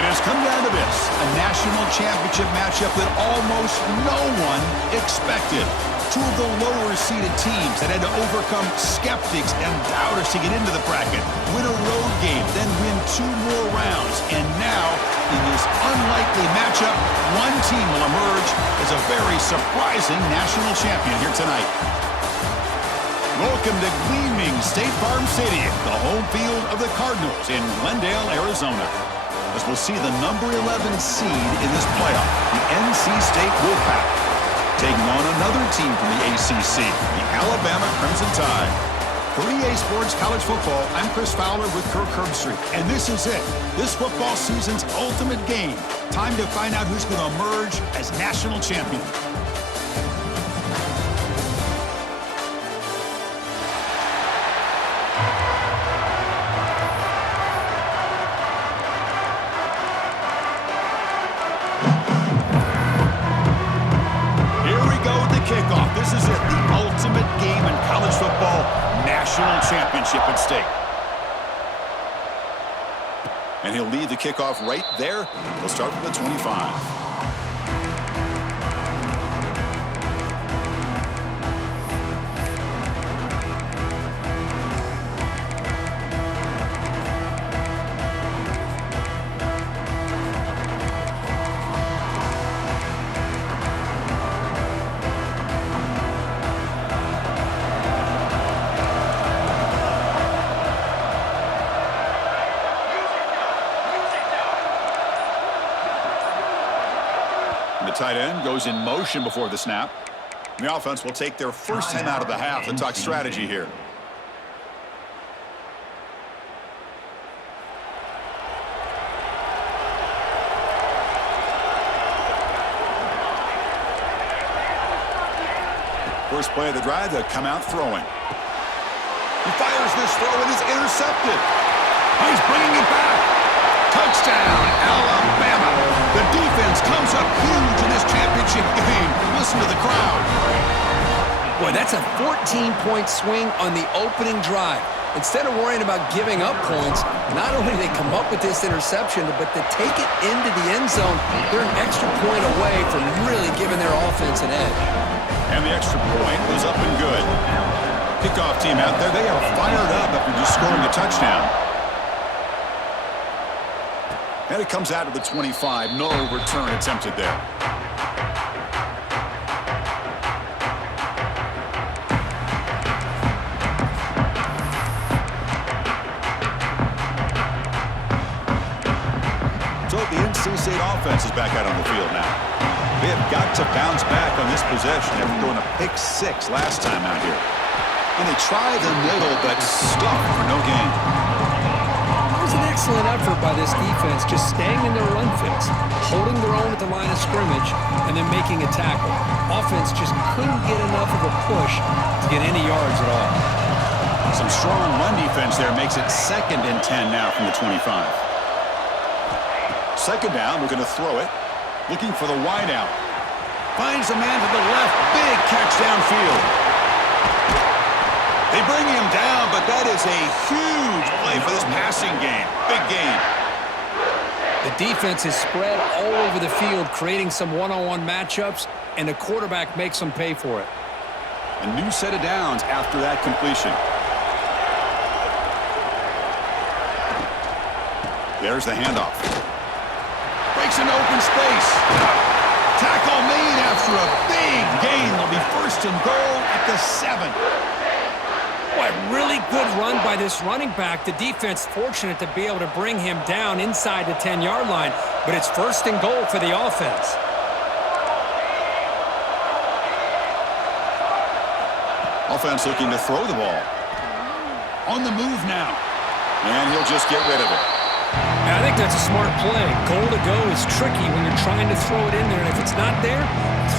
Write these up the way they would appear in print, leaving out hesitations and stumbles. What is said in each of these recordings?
It has come down to this, a national championship matchup that almost no one expected. Two of the lower-seeded teams that had to overcome skeptics and doubters to get into the bracket, win a road game, then win 2 more rounds. And now, in this unlikely matchup, one team will emerge as a very surprising national champion here tonight. Welcome to gleaming State Farm Stadium, the home field of the Cardinals in Glendale, Arizona. As we'll see the number 11 seed in this playoff, the NC State Wolfpack, taking on another team from the ACC, the Alabama Crimson Tide. For EA Sports College Football, I'm Chris Fowler with Kirk Herbstreit, and this is it. This football season's ultimate game. Time to find out who's going to emerge as national champion. Kickoff. This is it, the ultimate game in college football, national championship at stake. And he'll lead the kickoff right there. He'll start from the 25. The tight end goes in motion before the snap. The offense will take their first time out of the half and talk strategy here. First play of the drive, they'll come out throwing. He fires this throw and is intercepted. He's bringing it back. Touchdown, Alabama. The defense comes up huge in this championship game. Listen to the crowd. Boy, that's a 14-point swing on the opening drive. Instead of worrying about giving up points, not only do they come up with this interception, but to take it into the end zone, they're an extra point away from really giving their offense an edge. And the extra point was up and good. Kickoff team out there, they are fired up after just scoring a touchdown. And it comes out of the 25. No return attempted there. So the NC State offense is back out on the field now. They have got to bounce back on this possession after throwing a pick 6 last time out here. And they try the middle, but stuck for no gain. An excellent effort by this defense, just staying in their run fix, holding their own at the line of scrimmage, and then making a tackle. Offense just couldn't get enough of a push to get any yards at all. Some strong run defense there makes it 2nd and 10 now from the 25. Second down, we're going to throw it. Looking for the wide out. Finds a man to the left. Big catch downfield. They bring him down, but that is a huge play for this passing game. Big game. The defense is spread all over the field, creating some one-on-one matchups, and the quarterback makes them pay for it. A new set of downs after that completion. There's the handoff. Breaks into open space. Tackle made after a big gain. They'll be first and goal at the 7. Boy, really good run by this running back. The defense fortunate to be able to bring him down inside the 10-yard line, but it's first and goal for the offense. Offense looking to throw the ball. On the move now. And he'll just get rid of it. I think that's a smart play. Goal to go is tricky when you're trying to throw it in there, and if it's not there,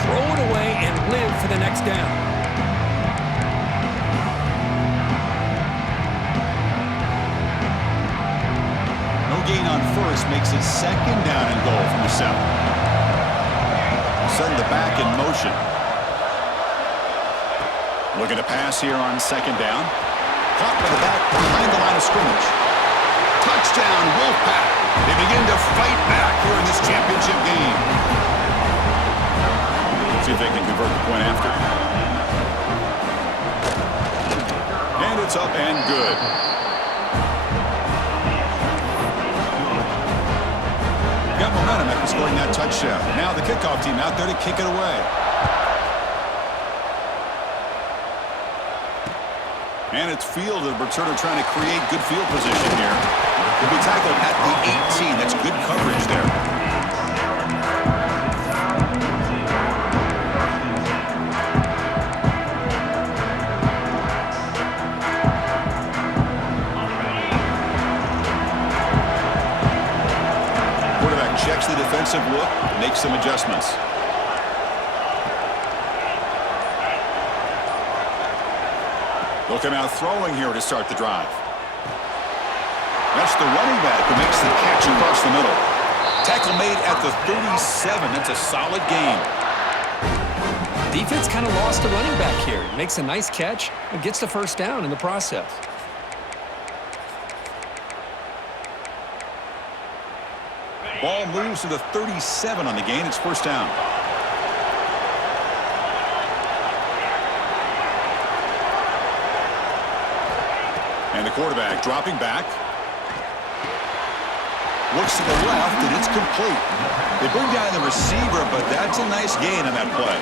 throw it away and live for the next down. Gain on first makes it 2nd down and goal from the 7. Send the back in motion. Looking to pass here on 2nd down. Caught by the back behind the line of scrimmage. Touchdown, Wolfpack. They begin to fight back here in this championship game. See if they can convert the point after. And it's up and good. Got momentum after scoring that touchdown. Now the kickoff team out there to kick it away. And it's field. The returner trying to create good field position here. He'll be tackled at the 18. That's good coverage there. Checks the defensive look, makes some adjustments. They'll come out throwing here to start the drive. That's the running back who makes the catch across the middle. Tackle made at the 37. That's a solid gain. Defense kind of lost the running back here. Makes a nice catch and gets the first down in the process. Ball moves to the 37 on the gain. It's first down. And the quarterback dropping back. Looks to the left, and it's complete. They bring down the receiver, but that's a nice gain on that play.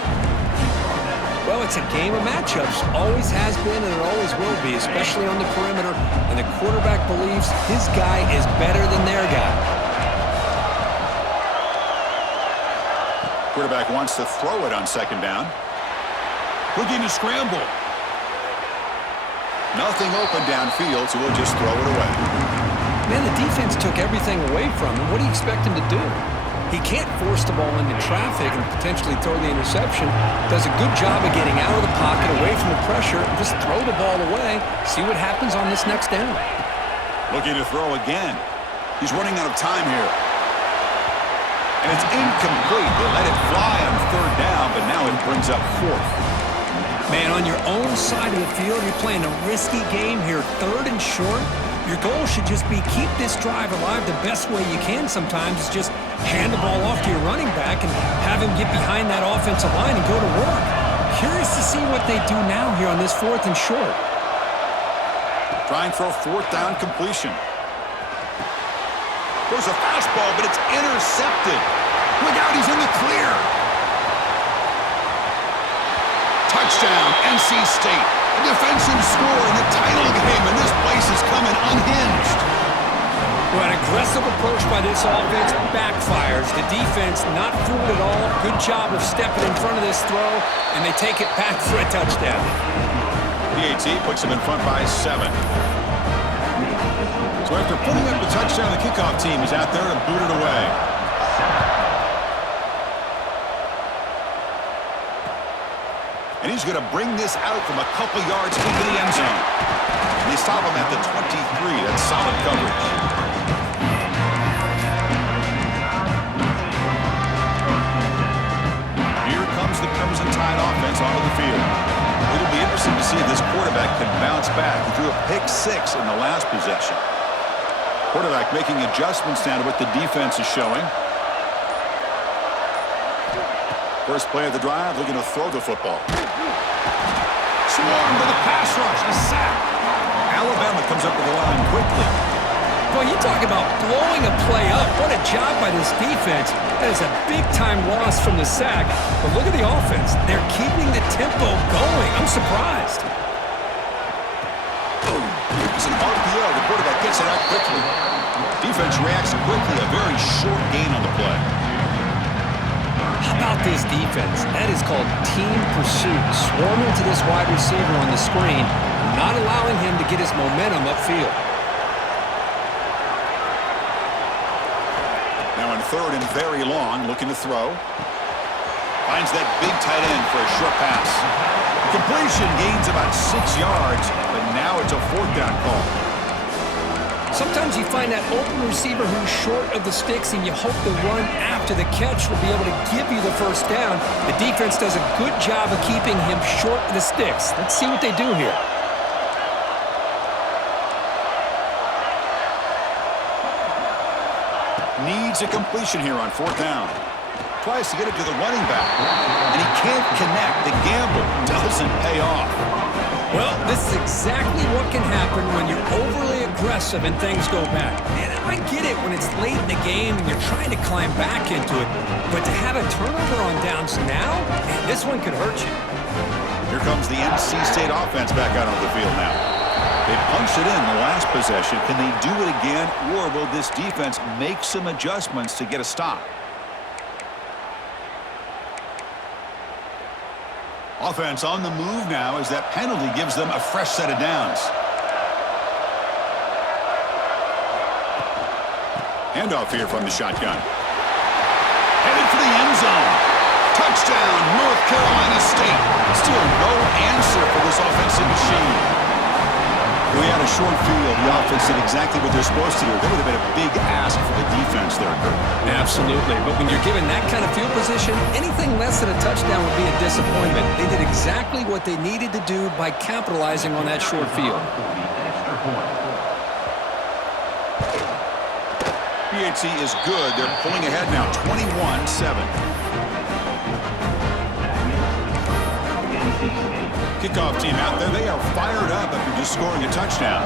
Well, it's a game of matchups. Always has been, and it always will be, especially on the perimeter. And the quarterback believes his guy is better than their guy. Quarterback wants to throw it on second down. Looking to scramble. Nothing open downfield, so we'll just throw it away. Man, the defense took everything away from him. What do you expect him to do? He can't force the ball into traffic and potentially throw the interception. Does a good job of getting out of the pocket, away from the pressure, and just throw the ball away. See what happens on this next down. Looking to throw again. He's running out of time here. And it's incomplete. They let it fly on third down, but now it brings up fourth. Man, on your own side of the field, you're playing a risky game here. Third and short. Your goal should just be keep this drive alive the best way you can sometimes. Is just hand the ball off to your running back and have him get behind that offensive line and go to work. Curious to see what they do now here on this fourth and short. Trying for a fourth down completion. There's a fastball, but it's intercepted. Look out, he's in the clear. Touchdown, NC State. A defensive score in the title game, and this place is coming unhinged. Well, an aggressive approach by this offense backfires. The defense not fooled at all. Good job of stepping in front of this throw, and they take it back for a touchdown. PAT puts them in front by 7. So after putting up the touchdown, the kickoff team is out there to boot it away. And he's going to bring this out from a couple yards into the end zone. And they stop him at the 23. That's solid coverage. Here comes the Crimson Tide offense onto the field. It'll be interesting to see if this quarterback can bounce back. He threw a pick 6 in the last possession. Quarterback making adjustments down to what the defense is showing. First play of the drive, looking to throw the football. Swarmed with a pass rush, a sack. Alabama comes up with the line quickly. Boy, you talk about blowing a play up. What a job by this defense. That is a big-time loss from the sack. But look at the offense. They're keeping the tempo going. I'm surprised. It's an RPO. The quarterback gets it out quickly. Defense reacts quickly. A very short gain on the play. How about this defense? That is called team pursuit. Swarming to this wide receiver on the screen, not allowing him to get his momentum upfield. Now in third and very long, looking to throw. Finds that big tight end for a short pass. Completion gains about 6 yards, but now it's a fourth down call. Sometimes you find that open receiver who's short of the sticks, and you hope the run after the catch will be able to give you the first down. The defense does a good job of keeping him short of the sticks. Let's see what they do here. needs a completion here on 4th down. Tries to get it to the running back, and he can't connect. The gamble doesn't pay off. Well, this is exactly what can happen when you're overly aggressive and things go bad. And I get it when it's late in the game and you're trying to climb back into it. But to have a turnover on downs now, man, this one could hurt you. Here comes the NC State offense back out on the field now. They punched it in the last possession. Can they do it again, or will this defense make some adjustments to get a stop? Offense on the move now as that penalty gives them a fresh set of downs. Handoff here from the shotgun. Headed for the end zone. Touchdown, North Carolina State. Still no answer for this offensive machine. We had a short field. The offense did exactly what they're supposed to do. That would have been a big ask for the defense there, Kurt. Absolutely. But when you're given that kind of field position, anything less than a touchdown would be a disappointment. They did exactly what they needed to do by capitalizing on that short field. PAT is good. They're pulling ahead now, 21-7. Kickoff team out there. They are fired up after just scoring a touchdown.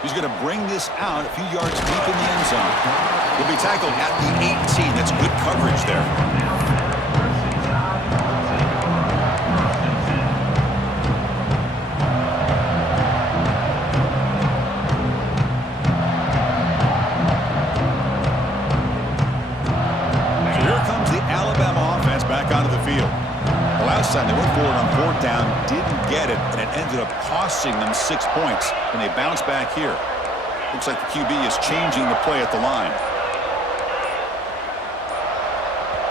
He's going to bring this out a few yards deep in the end zone. He'll be tackled at the 18. That's good coverage there. They went forward on 4th down, didn't get it, and it ended up costing them 6 points. And they bounce back here. Looks like the QB is changing the play at the line.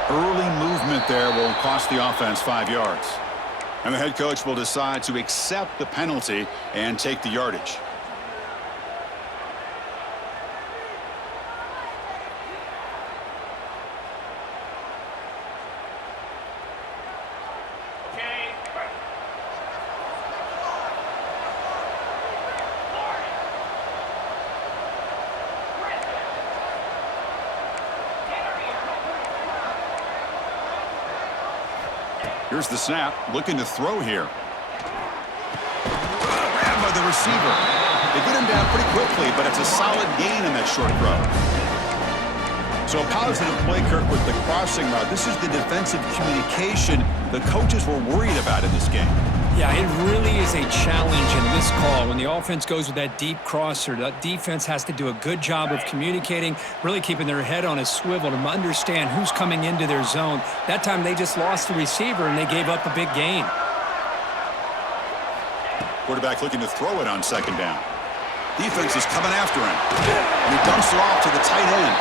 Early movement there will cost the offense 5 yards. And the head coach will decide to accept the penalty and take the yardage. Here's the snap, looking to throw here. Grabbed by the receiver. They get him down pretty quickly, but it's a solid gain in that short throw. So a positive play, Kirk, with the crossing route. This is the defensive communication the coaches were worried about in this game. Yeah, it really is a challenge in this call. When the offense goes with that deep crosser, that defense has to do a good job of communicating, really keeping their head on a swivel to understand who's coming into their zone. That time they just lost the receiver and they gave up a big gain. Quarterback looking to throw it on 2nd down. Defense is coming after him. And he dumps it off to the tight end.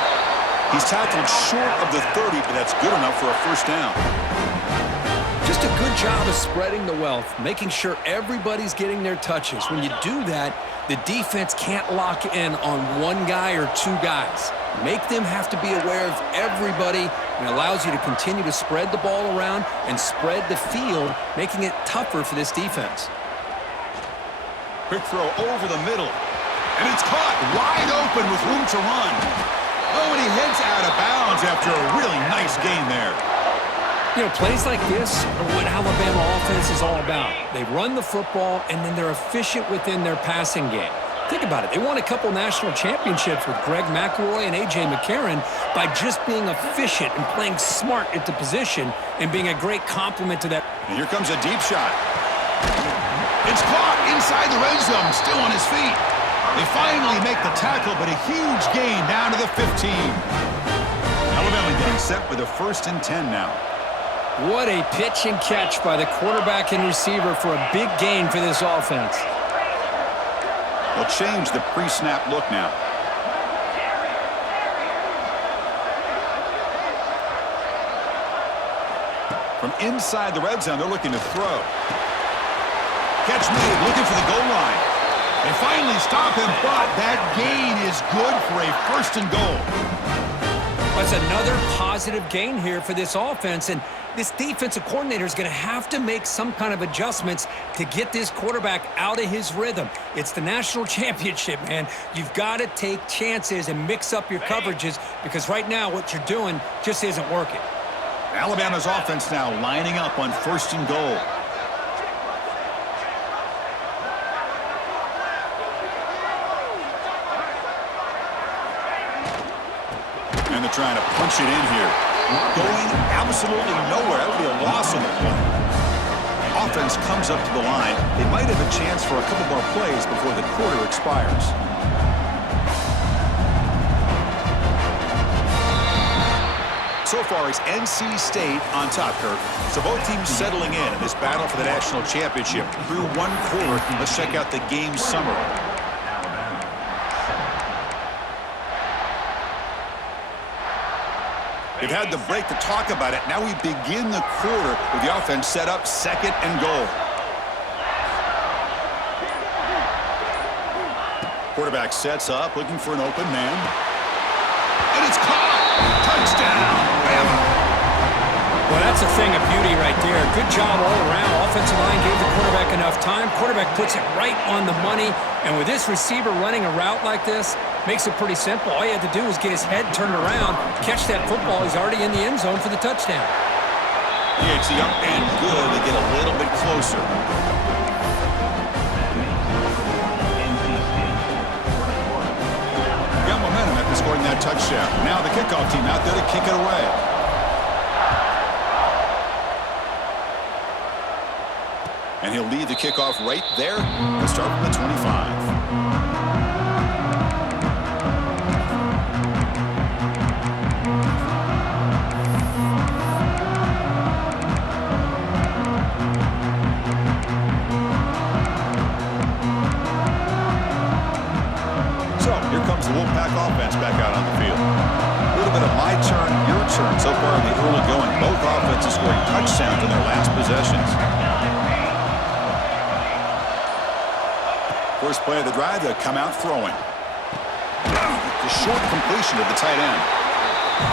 He's tackled short of the 30, but that's good enough for a 1st down. Just a good job of spreading the wealth, making sure everybody's getting their touches. When you do that, the defense can't lock in on one guy or two guys. Make them have to be aware of everybody, and allows you to continue to spread the ball around and spread the field, making it tougher for this defense. Quick throw over the middle, and it's caught wide open with room to run. Oh, and he heads out of bounds after a really nice gain there. You know, plays like this are what Alabama offense is all about. They run the football, and then they're efficient within their passing game. Think about it. They won a couple national championships with Greg McElroy and A.J. McCarron by just being efficient and playing smart at the position and being a great complement to that. And here comes a deep shot. It's caught inside the red zone, still on his feet. They finally make the tackle, but a huge gain down to the 15. Alabama getting set with a 1st and 10 now. What a pitch and catch by the quarterback and receiver for a big gain for this offense. They'll change the pre-snap look now. From inside the red zone, they're looking to throw. Catch made, looking for the goal line. They finally stop him, but that gain is good for a 1st and goal. That's another positive gain here for this offense, and this defensive coordinator is going to have to make some kind of adjustments to get this quarterback out of his rhythm. It's the national championship, man. You've got to take chances and mix up your coverages because right now what you're doing just isn't working. Alabama's offense now lining up on 1st and goal. And they're trying to punch it in here. Going absolutely nowhere. That would be a loss on the play. Offense comes up to the line. They might have a chance for a couple more plays before the quarter expires. So far, it's NC State on top, Kirk. So both teams settling in this battle for the national championship through one quarter. Let's check out the game summary. They've had the break to talk about it. Now we begin the quarter with the offense set up 2nd and goal. Quarterback sets up, looking for an open man. And it's caught! Touchdown! Bama! Well, that's a thing of beauty right there. Good job all around. Offensive line gave the quarterback enough time. Quarterback puts it right on the money. And with this receiver running a route like this, makes it pretty simple. All you had to do is get his head turned around, catch that football. He's already in the end zone for the touchdown. Yeah, it's the up and good. They get a little bit closer. Got momentum after scoring that touchdown. Now the kickoff team out there to kick it away. And he'll lead the kickoff right there. Let's start from the 25. The Wolfpack offense back out on the field. A little bit of my turn, your turn. So far in the early going, both offenses scoring touchdowns in their last possessions. First play of the drive, they'll come out throwing. The short completion of the tight end.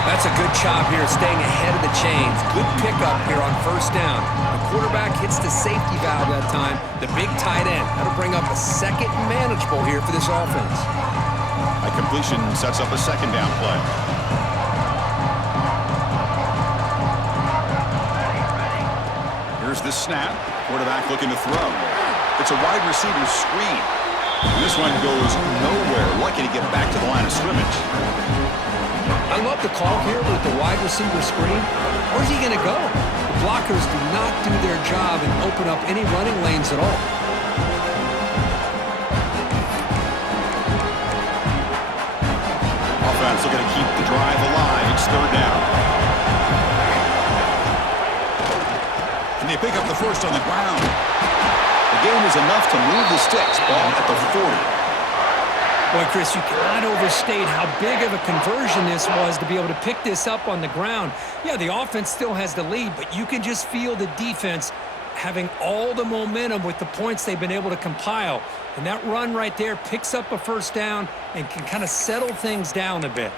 That's a good job here, staying ahead of the chains. Good pickup here on 1st down. The quarterback hits the safety valve that time. The big tight end. That'll bring up a 2nd and manageable here for this offense. A completion sets up a 2nd down play. Here's the snap. Quarterback looking to throw. It's a wide receiver screen. And this one goes nowhere. Lucky to get back to the line of scrimmage. I love the call here with the wide receiver screen. Where's he going to go? The blockers do not do their job and open up any running lanes at all. Offense looking to keep the drive alive. It's 3rd down. Can they pick up the first on the ground? The game is enough to move the sticks. Ball at the 40. Boy, Chris, you cannot overstate how big of a conversion this was to be able to pick this up on the ground. Yeah, the offense still has the lead, but you can just feel the defense having all the momentum with the points they've been able to compile. And that run right there picks up a 1st down and can kind of settle things down a bit.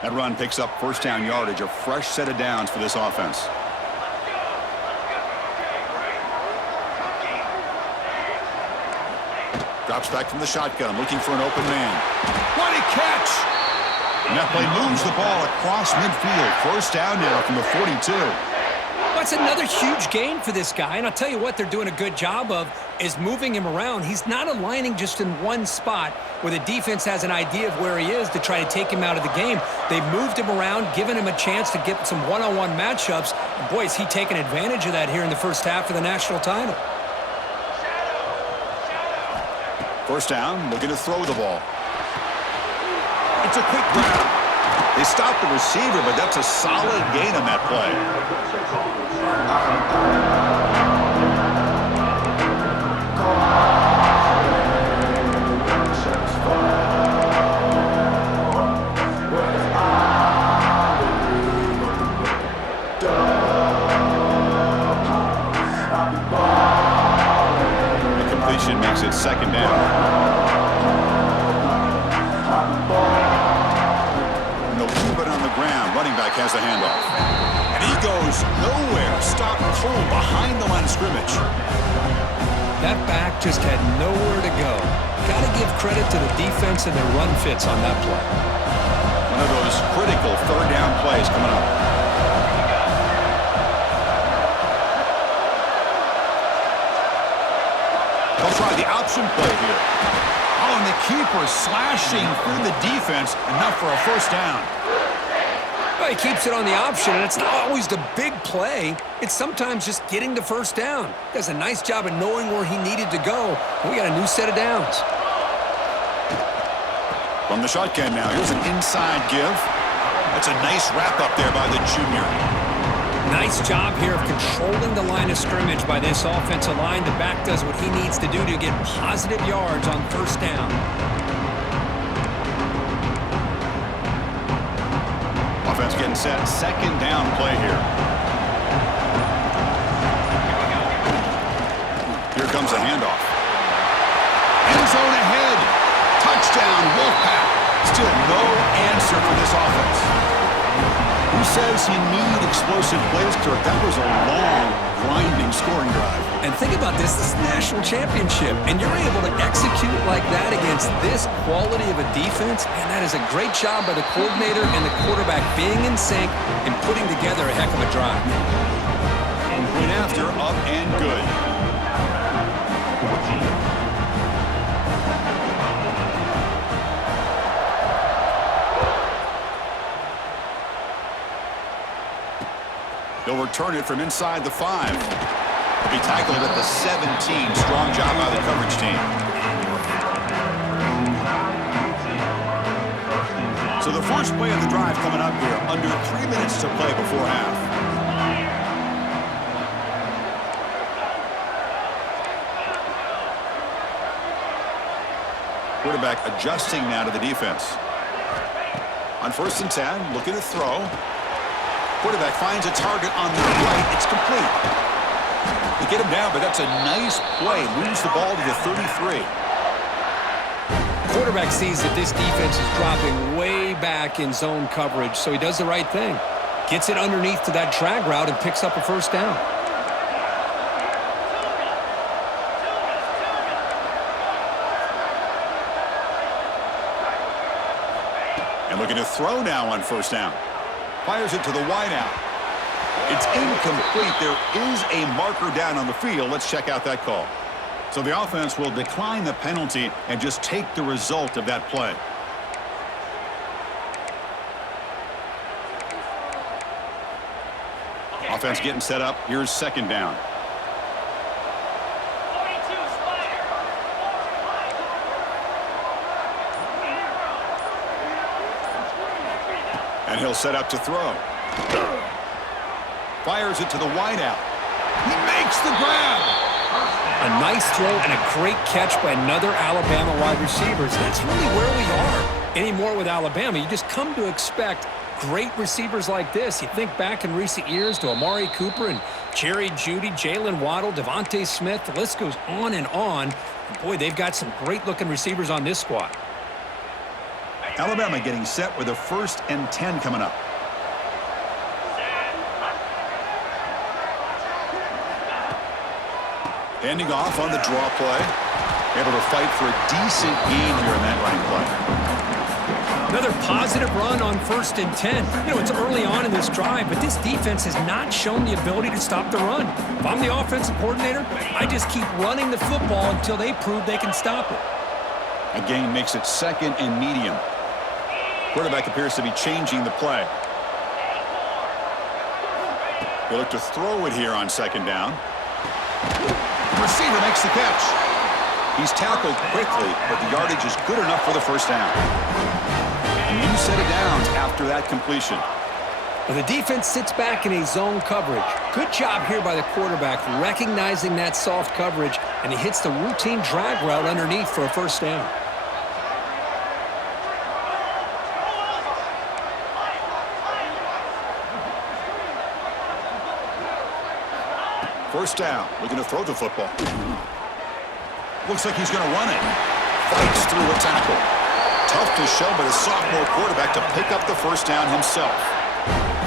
That run picks up 1st down yardage, a fresh set of downs for this offense. Drops back from the shotgun, looking for an open man. What a catch! And that play moves the ball across midfield. 1st down now from the 42. That's another huge gain for this guy, and I'll tell you what they're doing a good job of is moving him around. He's not aligning just in one spot where the defense has an idea of where he is to try to take him out of the game. They've moved him around, given him a chance to get some one-on-one matchups. And boy, is he taking advantage of that here in the 1st half of the national title. 1st down, looking to throw the ball. It's a quick grab. They stopped the receiver, but that's a solid gain on that play. The completion makes it 2nd down. ground. Running back has the handoff. And he goes nowhere. Stopped cold behind the line of scrimmage. That back just had nowhere to go. Got to give credit to the defense and their run fits on that play. One of those critical third down plays coming up. They'll try the option play here. Oh, and the keeper slashing through the defense, enough for a first down. Well, he keeps it on the option, and it's not always the big play. It's sometimes just getting the first down. Does a nice job of knowing where he needed to go. And we got a new set of downs. From the shotgun now, here's an inside give. That's a nice wrap up there by the junior. Nice job here of controlling the line of scrimmage by this offensive line. The back does what he needs to do to get positive yards on first down. Offense getting set. Second down play here. Here comes a handoff. End zone ahead. Touchdown, Wolfpack. Still no answer for this offense. Who says you need explosive plays, Kirk? That was a long, grinding scoring drive. And think about this. This is the national championship, and you're able to execute like that against this quality of a defense, and that is a great job by the coordinator and the quarterback being in sync and putting together a heck of a drive. Point after, up and good. They'll return it from inside the 5. He'll be tackled at the 17. Strong job by the coverage team. So the first play of the drive coming up here. Under 3 minutes to play before half. Quarterback adjusting now to the defense. On 1st and 10, looking to throw. Quarterback finds a target on the right. It's complete. They get him down, but that's a nice play. Moves the ball to the 33. Quarterback sees that this defense is dropping way back in zone coverage, so he does the right thing. Gets it underneath to that drag route and picks up a first down. And looking to throw now on 1st down. Fires it to the wideout. It's incomplete. There is a marker down on the field. Let's check out that call. So the offense will decline the penalty and just take the result of that play. Offense getting set up. Here's 2nd down. And he'll set up to throw. Fires it to the wideout. He makes the grab. A nice throw and a great catch by another Alabama wide receiver. That's really where we are anymore with Alabama. You just come to expect great receivers like this. You think back in recent years to Amari Cooper and Jerry Jeudy, Jalen Waddle, Devontae Smith. The list goes on and on. And boy, they've got some great-looking receivers on this squad. Alabama getting set with a 1st and 10 coming up. Handing off on the draw play. Able to fight for a decent gain here in that running play. Another positive run on 1st and 10. You know, it's early on in this drive, but this defense has not shown the ability to stop the run. If I'm the offensive coordinator, I just keep running the football until they prove they can stop it. A gain makes it 2nd and medium. Quarterback appears to be changing the play. He'll look to throw it here on 2nd down. The receiver makes the catch. He's tackled quickly, but the yardage is good enough for the first down. A new set of downs after that completion. Well, the defense sits back in a zone coverage. Good job here by the quarterback recognizing that soft coverage, and he hits the routine drag route underneath for a first down. First down, looking to throw the football. Looks like he's going to run it. Fights through a tackle. Tough to show, but a sophomore quarterback to pick up the first down himself.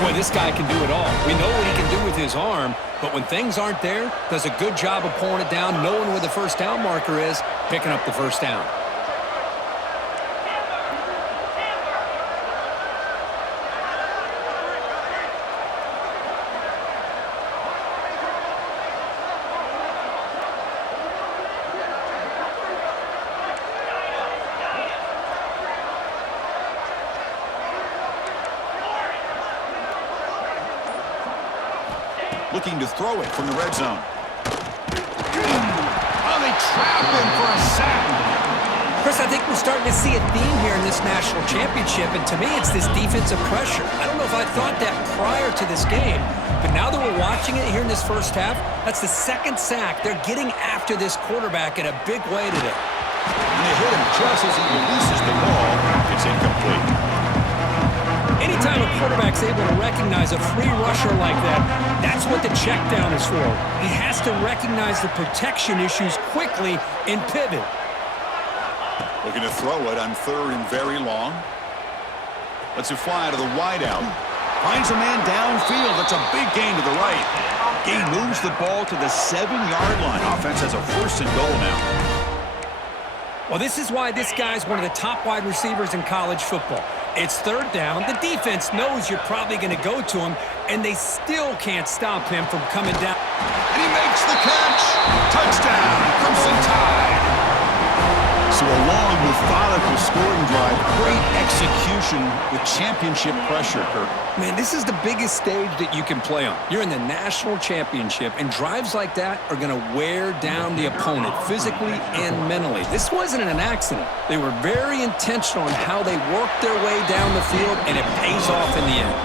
Boy, this guy can do it all. We know what he can do with his arm, but when things aren't there, does a good job of pulling it down, knowing where the first down marker is, picking up the first down. Looking to throw it from the red zone. Oh, they trap him for a sack. Chris, I think we're starting to see a theme here in this national championship, and to me, it's this defensive pressure. I don't know if I thought that prior to this game, but now that we're watching it here in this first half, that's the second sack. They're getting after this quarterback in a big way today. And they hit him just as he releases the ball. It's incomplete. Anytime a quarterback's able to recognize a free rusher like that, that's what the check down is for. He has to recognize the protection issues quickly and pivot. Looking to throw it on third and very long. Lets it fly to the wideout. Finds a man downfield. That's a big gain to the right. Gain moves the ball to the 7-yard line. Offense has a first and goal now. Well, this is why this guy's one of the top wide receivers in college football. It's third down. The defense knows you're probably going to go to him, and they still can't stop him from coming down. And he makes the catch. Touchdown. Crimson Tide. So a long, methodical scoring drive. Great execution with championship pressure, Kirk. Man, this is the biggest stage that you can play on. You're in the national championship, and drives like that are going to wear down the opponent physically and mentally. This wasn't an accident. They were very intentional in how they worked their way down the field, and it pays off in the end.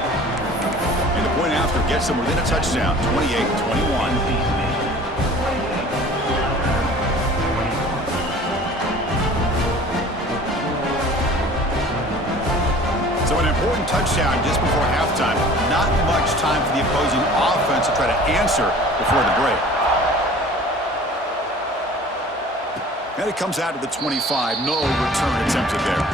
And the point after gets them within a touchdown, 28-21. So an important touchdown just before halftime. Not much time for the opposing offense to try to answer before the break. And it comes out to the 25. No return attempted there.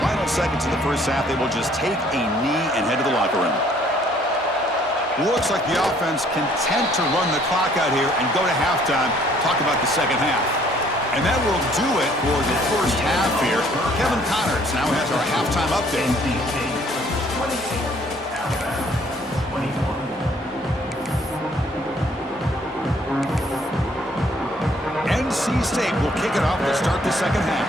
Final seconds of the first half. They will just take a knee and head to the locker room. Looks like the offense content to run the clock out here and go to halftime. Talk about the second half. And that will do it for the first half here. Kevin Connors now has our halftime update. NC State will kick it off to start the second half.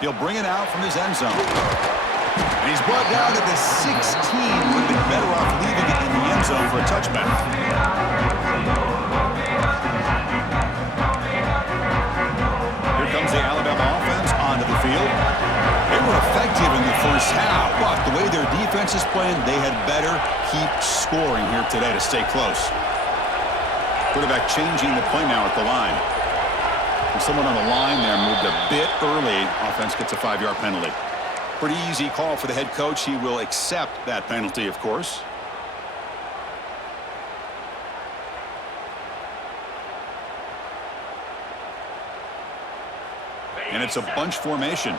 He'll bring it out from his end zone. And he's brought down to the 16. Would have been better off leaving it in the end zone for a touchback. Here comes the Alabama offense onto the field. They were effective in the first half, but the way their defense is playing, they had better keep scoring here today to stay close. Quarterback changing the play now at the line. And someone on the line there moved a bit early. Offense gets a 5-yard penalty. Pretty easy call for the head coach. He will accept that penalty, of course. And it's a bunch formation.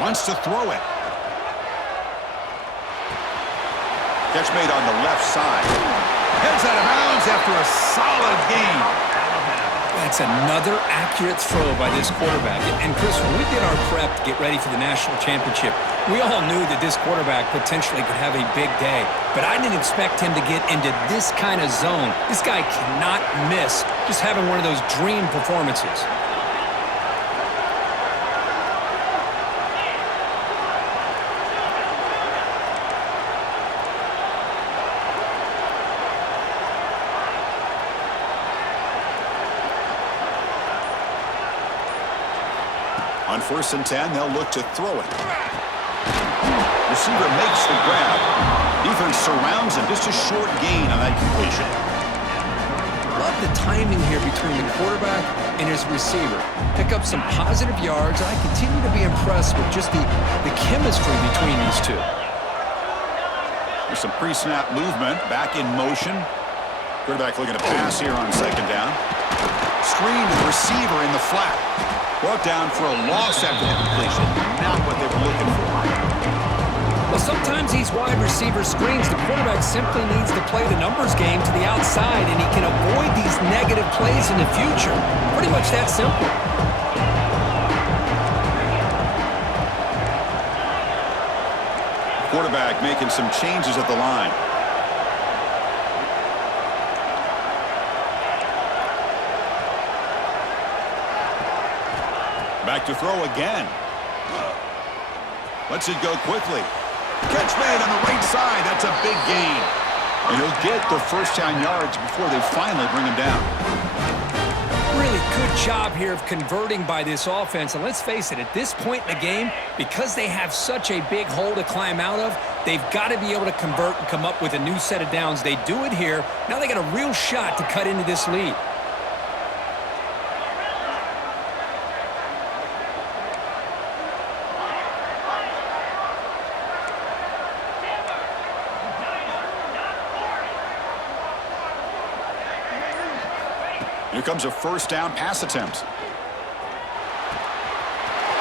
Wants to throw it. Catch made on the left side. Heads out of bounds after a solid gain. That's another accurate throw by this quarterback. And Chris, when we did our prep to get ready for the national championship, we all knew that this quarterback potentially could have a big day. But I didn't expect him to get into this kind of zone. This guy cannot miss just having one of those dream performances. On 1st and 10, they'll look to throw it. Receiver makes the grab. Defense surrounds him. Just a short gain on that completion. Love the timing here between the quarterback and his receiver. Pick up some positive yards, and I continue to be impressed with just the chemistry between these two. There's some pre-snap movement. Back in motion. Quarterback looking to pass here on second down. Screen to the receiver in the flat. Brought down for a loss after the completion. Not what they were looking for. Well, sometimes these wide receiver screens, the quarterback simply needs to play the numbers game to the outside, and he can avoid these negative plays in the future. Pretty much that simple. Quarterback making some changes at the line. Back to throw again. Lets it go quickly. Catch made on the right side. That's a big gain. And he'll get the first down yards before they finally bring him down. Really good job here of converting by this offense. And let's face it, at this point in the game, because they have such a big hole to climb out of, they've got to be able to convert and come up with a new set of downs. They do it here. Now they got a real shot to cut into this lead. Here comes a first down pass attempt.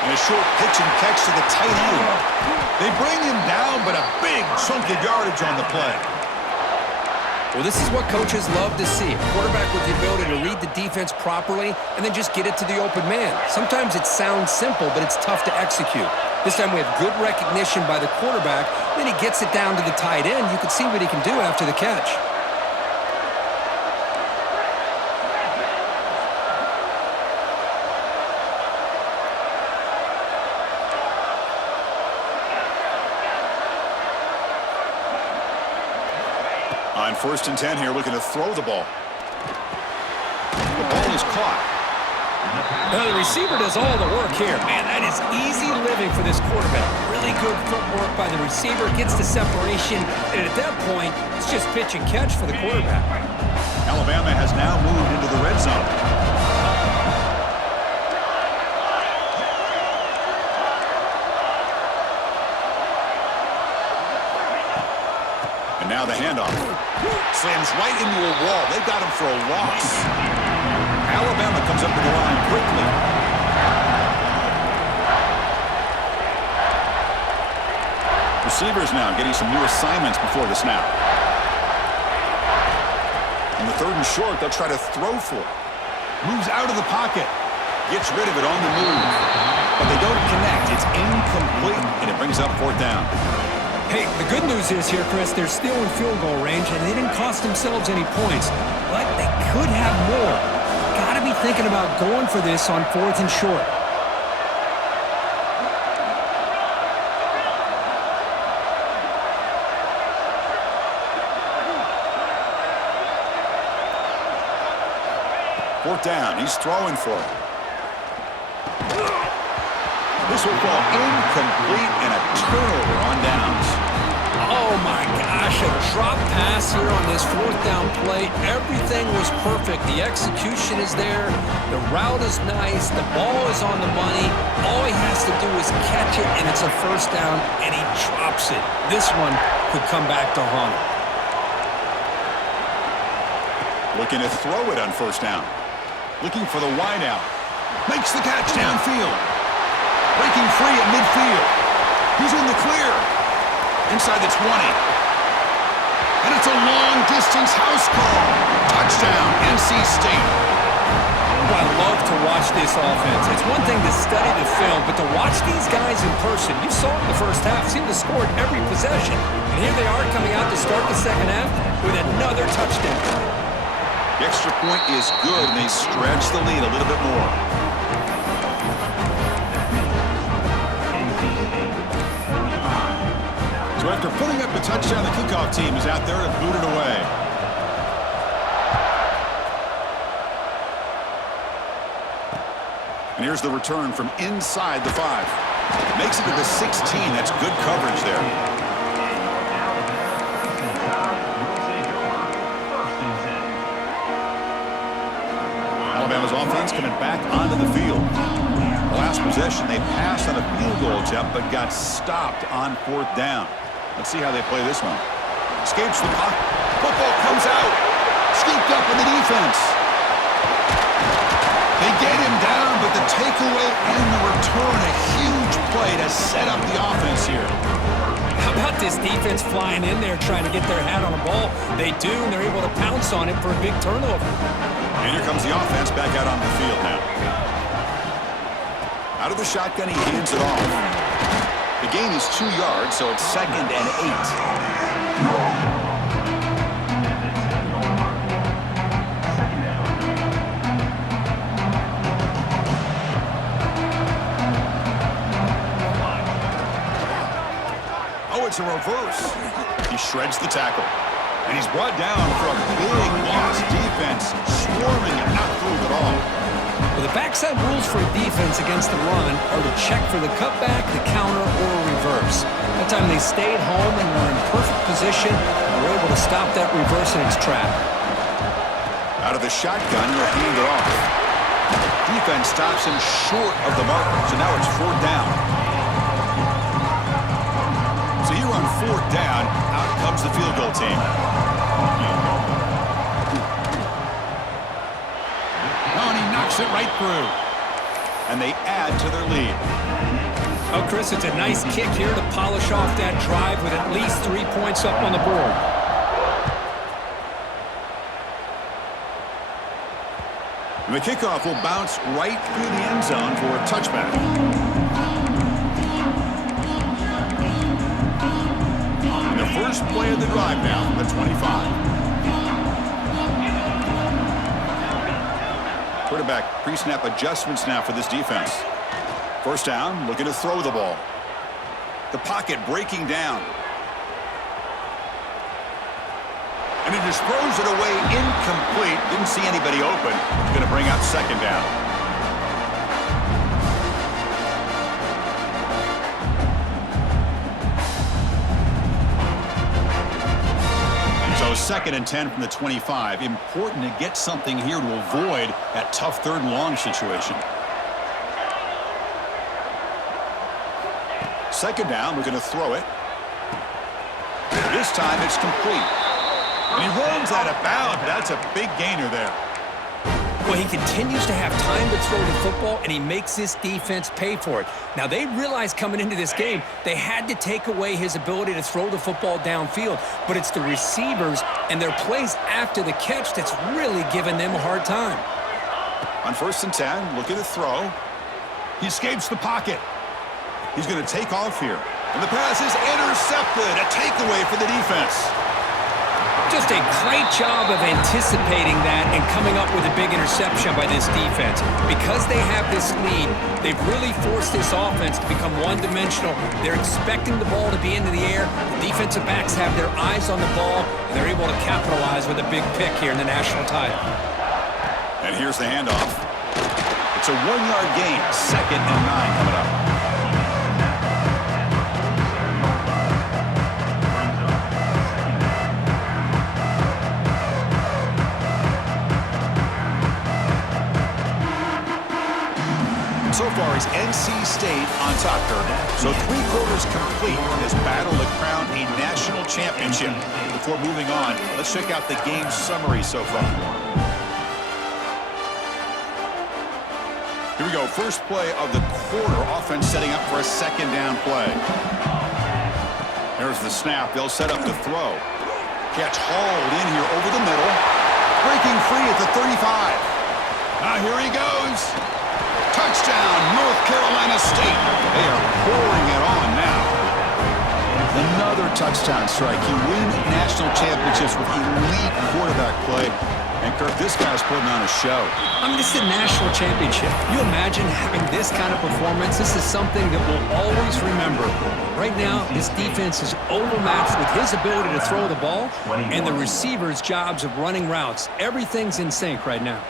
And a short pitch and catch to the tight end. They bring him down, but a big chunk of yardage on the play. Well, this is what coaches love to see. A quarterback with the ability to read the defense properly and then just get it to the open man. Sometimes it sounds simple, but it's tough to execute. This time we have good recognition by the quarterback. Then he gets it down to the tight end. You can see what he can do after the catch. On 1st and 10 here, looking to throw the ball. The ball is caught. Now the receiver does all the work here. Man, that is easy living for this quarterback. Really good footwork by the receiver, gets the separation, and at that point, it's just pitch and catch for the quarterback. Alabama has now moved into the red zone. And now the handoff. Slams right into a wall. They've got him for a loss. Alabama comes up to the line quickly. Receivers now getting some new assignments before the snap. On the 3rd and short, they'll try to throw for it. Moves out of the pocket. Gets rid of it on the move. But they don't connect. It's incomplete, and it brings up 4th down. Hey, the good news is here, Chris, they're still in field goal range, and they didn't cost themselves any points. But they could have more. Got to be thinking about going for this on 4th and short. Fourth down. He's throwing for it. This will fall incomplete and a turnover on downs. Oh, my gosh, a drop pass here on this 4th down play. Everything was perfect. The execution is there. The route is nice. The ball is on the money. All he has to do is catch it, and it's a 1st down, and he drops it. This one could come back to haunt him. Looking to throw it on 1st down. Looking for the wide out. Makes the catch downfield. Breaking free at midfield. He's in the clear. Inside the 20. And it's a long-distance house call. Touchdown, NC State. Oh, I love to watch this offense. It's one thing to study the film, but to watch these guys in person, you saw it in the first half, seemed to score every possession. And here they are coming out to start the second half with another touchdown. The extra point is good, and they stretch the lead a little bit more. So after putting up a touchdown, the kickoff team is out there to boot it away. And here's the return from inside the 5. Makes it to the 16. That's good coverage there. Alabama's offense coming back onto the field. The last possession, they passed on a field goal attempt, but got stopped on 4th down. Let's see how they play this one. Escapes the pocket. Football comes out. Scooped up in the defense. They get him down, but the takeaway and the return, a huge play to set up the offense here. How about this defense flying in there trying to get their hat on a ball? They do, and they're able to pounce on it for a big turnover. And here comes the offense back out on the field now. Out of the shotgun, he hands it off. The gain is 2 yards, so it's 2nd and 8. It's a reverse. He shreds the tackle. And he's brought down for a big loss. Defense swarming and not through at all. Well, the backside rules for a defense against the run are to check for the cutback, the counter, or a reverse. That time they stayed home and were in perfect position and were able to stop that reverse in its track. Out of the shotgun, he'll hand it off. Defense stops him short of the marker, so now it's 4th down. So here on 4th down, out comes the field goal team. Oh, and he knocks it right through. And they add to their lead. Oh, Chris, it's a nice kick here to polish off that drive with at least 3 points up on the board. And the kickoff will bounce right through the end zone for a touchback. First play of the drive now from the 25. Quarterback pre-snap adjustments now for this defense. First down, looking to throw the ball. The pocket breaking down. And he just throws it away incomplete. Didn't see anybody open. He's going to bring out 2nd down. So 2nd and 10 from the 25. Important to get something here to avoid that tough 3rd and long situation. 2nd down, we're going to throw it. This time it's complete. And he runs out of bounds. That's a big gainer there. Well, he continues to have time to throw the football, and he makes this defense pay for it. Now, they realized coming into this game they had to take away his ability to throw the football downfield, but it's the receivers and their plays after the catch that's really giving them a hard time. On 1st and 10, looking to throw. He escapes the pocket. He's going to take off here. And the pass is intercepted. A takeaway for the defense. Just a great job of anticipating that and coming up with a big interception by this defense. Because they have this lead, they've really forced this offense to become one-dimensional. They're expecting the ball to be into the air. The defensive backs have their eyes on the ball, and they're able to capitalize with a big pick here in the national title. And here's the handoff. It's a 1-yard gain. 2nd and 9 coming up. So far, it's NC State on top, Kirk. So 3 quarters complete in this battle to crown a national championship. Before moving on, let's check out the game summary so far. Here we go. First play of the quarter. Offense setting up for a 2nd down play. There's the snap. They'll set up the throw. Catch hauled in here over the middle. Breaking free at the 35. Now here he goes. Touchdown, North Carolina State. They are pouring it on now. Another touchdown strike. You win national championships with elite quarterback play. And, Kirk, this guy's putting on a show. I mean, this is a national championship. You imagine having this kind of performance? This is something that we'll always remember. Right now, this defense is overmatched with his ability to throw the ball and the receivers' jobs of running routes. Everything's in sync right now.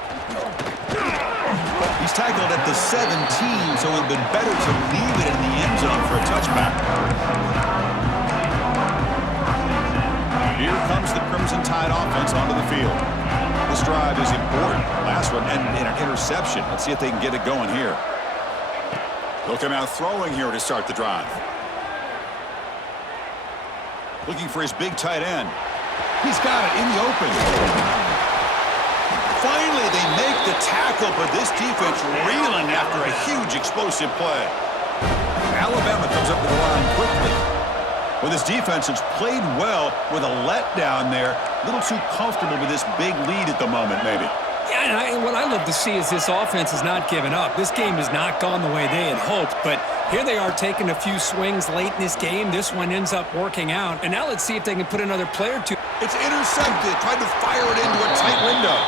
He's tackled at the 17, so it would have been better to leave it in the end zone for a touchback. Here comes the Crimson Tide offense onto the field. This drive is important. Last one ended in an interception. Let's see if they can get it going here. They'll come out throwing here to start the drive. Looking for his big tight end. He's got it in the open. Finally, they make the tackle, but this defense reeling after a huge explosive play. Alabama comes up to the line quickly. Well, this defense has played well with a letdown there. A little too comfortable with this big lead at the moment, maybe. Yeah, and what I love to see is this offense has not given up. This game has not gone the way they had hoped, but here they are taking a few swings late in this game. This one ends up working out, and now let's see if they can put another player to. It's intercepted, tried to fire it into a tight window.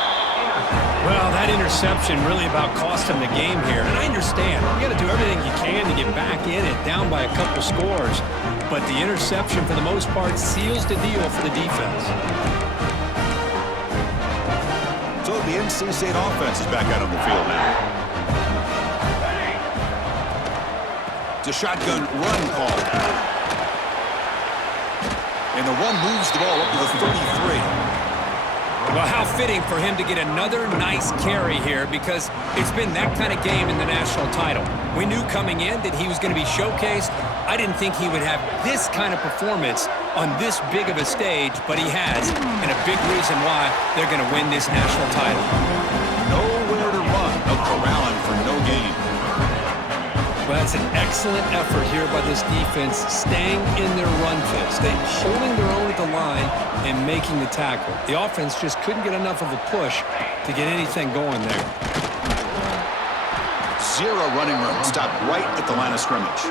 Well, that interception really about cost him the game here, and I understand. You got to do everything you can to get back in it, down by a couple scores, but the interception, for the most part, seals the deal for the defense. So the NC State offense is back out on the field now. It's a shotgun run call. And the run moves the ball up to the 33. Well, how fitting for him to get another nice carry here, because it's been that kind of game in the national title. We knew coming in that he was going to be showcased. I didn't think he would have this kind of performance on this big of a stage, but he has, and a big reason why they're going to win this national title. Nowhere to run. No corralling for no gain. Well, that's an excellent effort here by this defense, staying in their run fits. They holding their own at the line and making the tackle. The offense just couldn't get enough of a push to get anything going there. Zero running room. Stopped right at the line of scrimmage.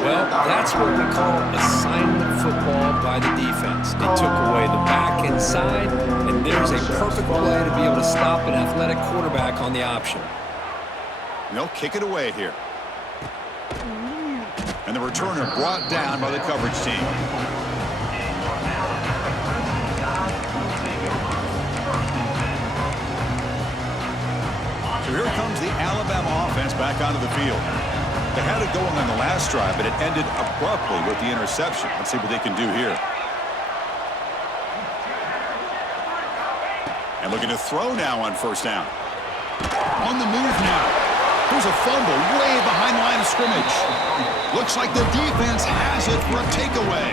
Well, that's what we call assignment football by the defense. They took away the back inside, and there's a perfect play to be able to stop an athletic quarterback on the option. They'll kick it away here. And the returner brought down by the coverage team. So here comes the Alabama offense back onto the field. They had it going on the last drive, but it ended abruptly with the interception. Let's see what they can do here. And looking to throw now on first down. On the move now. There's a fumble way behind the line of scrimmage. Looks like the defense has it for a takeaway.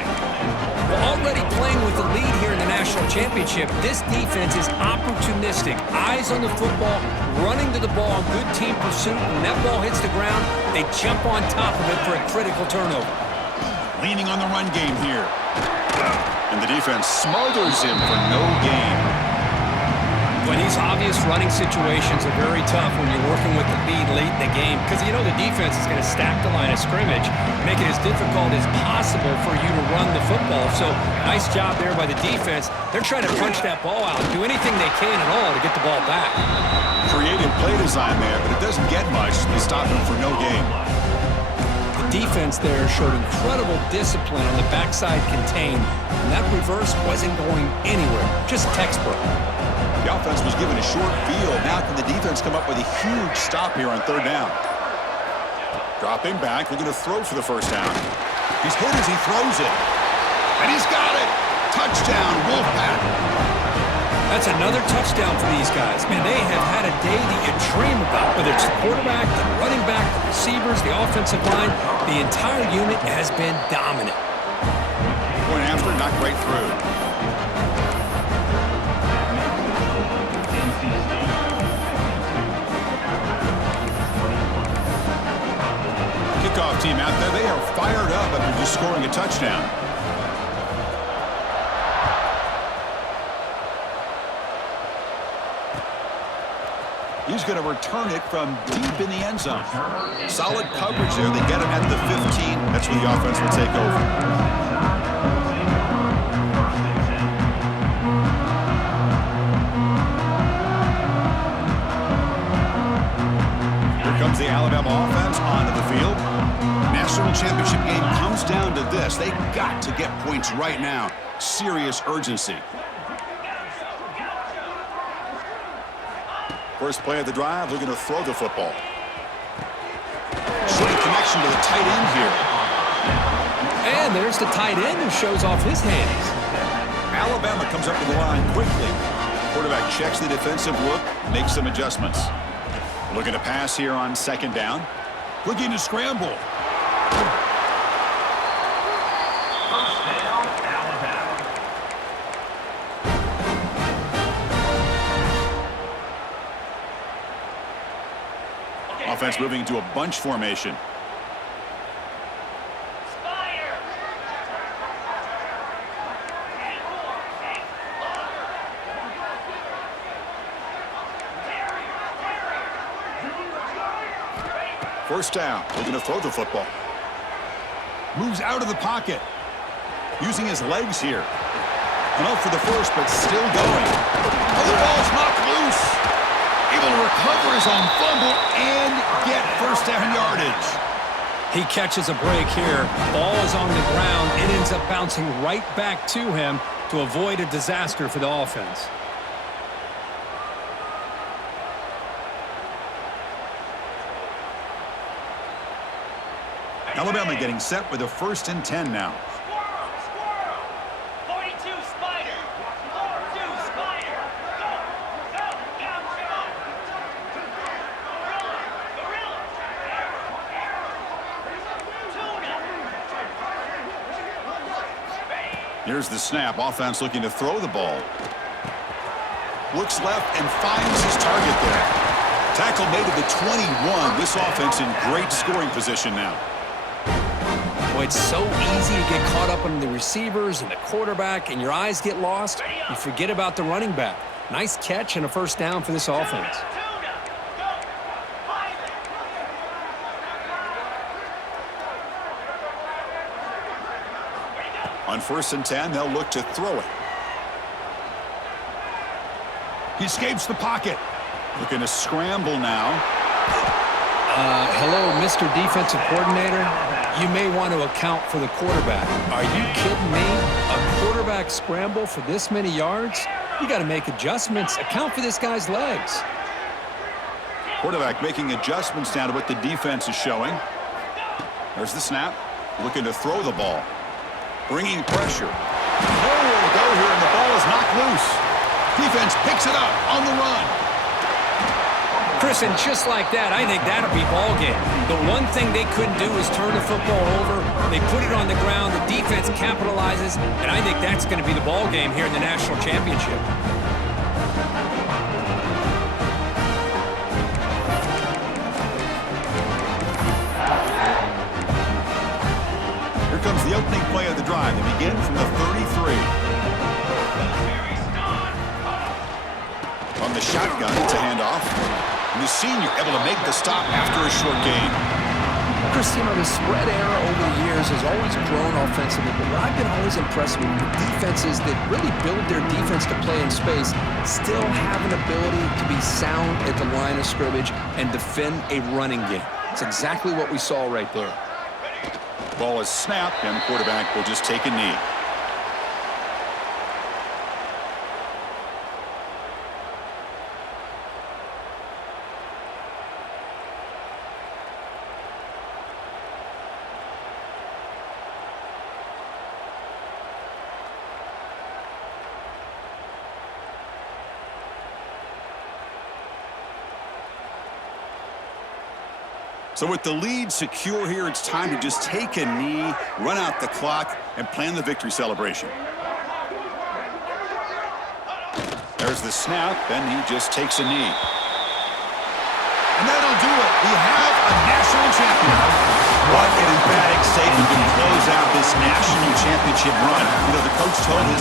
Well, already playing with the lead here in the national championship, this defense is opportunistic. Eyes on the football, running to the ball, good team pursuit. When that ball hits the ground, they jump on top of it for a critical turnover. Leaning on the run game here. And the defense smothers him for no gain. Well, these obvious running situations are very tough when you're working with the lead late in the game, because you know the defense is going to stack the line of scrimmage, make it as difficult as possible for you to run the football. So nice job there by the defense. They're trying to punch that ball out, do anything they can at all to get the ball back. Creative play design there, but it doesn't get much. They stop him for no gain. The defense there showed incredible discipline on the backside contain, and that reverse wasn't going anywhere, just textbook. The offense was given a short field. Now can the defense come up with a huge stop here on third down? Dropping back, looking to throw for the first down. He's hit as he throws it. And he's got it! Touchdown, Wolfpack! That's another touchdown for these guys. Man, they have had a day that you dream about. Whether it's the quarterback, the running back, the receivers, the offensive line, the entire unit has been dominant. Point after, knocked right through. Kickoff team out there, they are fired up after just scoring a touchdown. He's going to return it from deep in the end zone. Solid coverage there. They get him at the 15. That's where the offense will take over. Here comes the Alabama offense onto the field. National championship game comes down to this. They got to get points right now. Serious urgency. First play of the drive, looking to throw the football. Sweet connection to the tight end here. And there's the tight end who shows off his hands. Alabama comes up to the line quickly. Quarterback checks the defensive look, makes some adjustments. Looking to pass here on second down. Looking to scramble. First down, Alabama. Offense moving into a bunch formation. First down, looking to throw the football. Moves out of the pocket. Using his legs here. And out for the first, but still going. Oh, the ball's knocked loose. Able to recover his own fumble and get first down yardage. He catches a break here. Ball is on the ground. It ends up bouncing right back to him to avoid a disaster for the offense. Alabama getting set with a 1st and 10 now. Squirrel. 42 Spider. 42 Spider. Go. Gorilla. Here's the snap. Offense looking to throw the ball. Looks left and finds his target there. Tackle made at the 21. This offense in great scoring position now. Boy, it's so easy to get caught up on the receivers and the quarterback, and your eyes get lost. You forget about the running back. Nice catch and a first down for this offense. On 1st and 10, they'll look to throw it. He escapes the pocket. Looking to scramble now. Hello, Mr. Defensive Coordinator. You may want to account for the quarterback. Are you kidding me? A quarterback scramble for this many yards? You got to make adjustments. Account for this guy's legs. Quarterback making adjustments now to what the defense is showing. There's the snap. Looking to throw the ball. Bringing pressure. Nowhere to go here, and the ball is knocked loose. Defense picks it up on the run. Chris, and just like that, I think that'll be ball game. The one thing they couldn't do is turn the football over. They put it on the ground. The defense capitalizes, and I think that's going to be the ball game here in the national championship. Here comes the opening play of the drive. They begin from the 33. On the shotgun, it's a handoff. And the senior able to make the stop after a short gain. Chris, you know, the spread era over the years has always grown offensively, but what I've been always impressed with the defenses that really build their defense to play in space still have an ability to be sound at the line of scrimmage and defend a running game. It's exactly what we saw right there. Ball is snapped, and the quarterback will just take a knee. So with the lead secure here, it's time to just take a knee, run out the clock, and plan the victory celebration. There's the snap, and he just takes a knee. And that'll do it. We have a national champion. What an emphatic statement to close out this national championship run. You know, the coach told his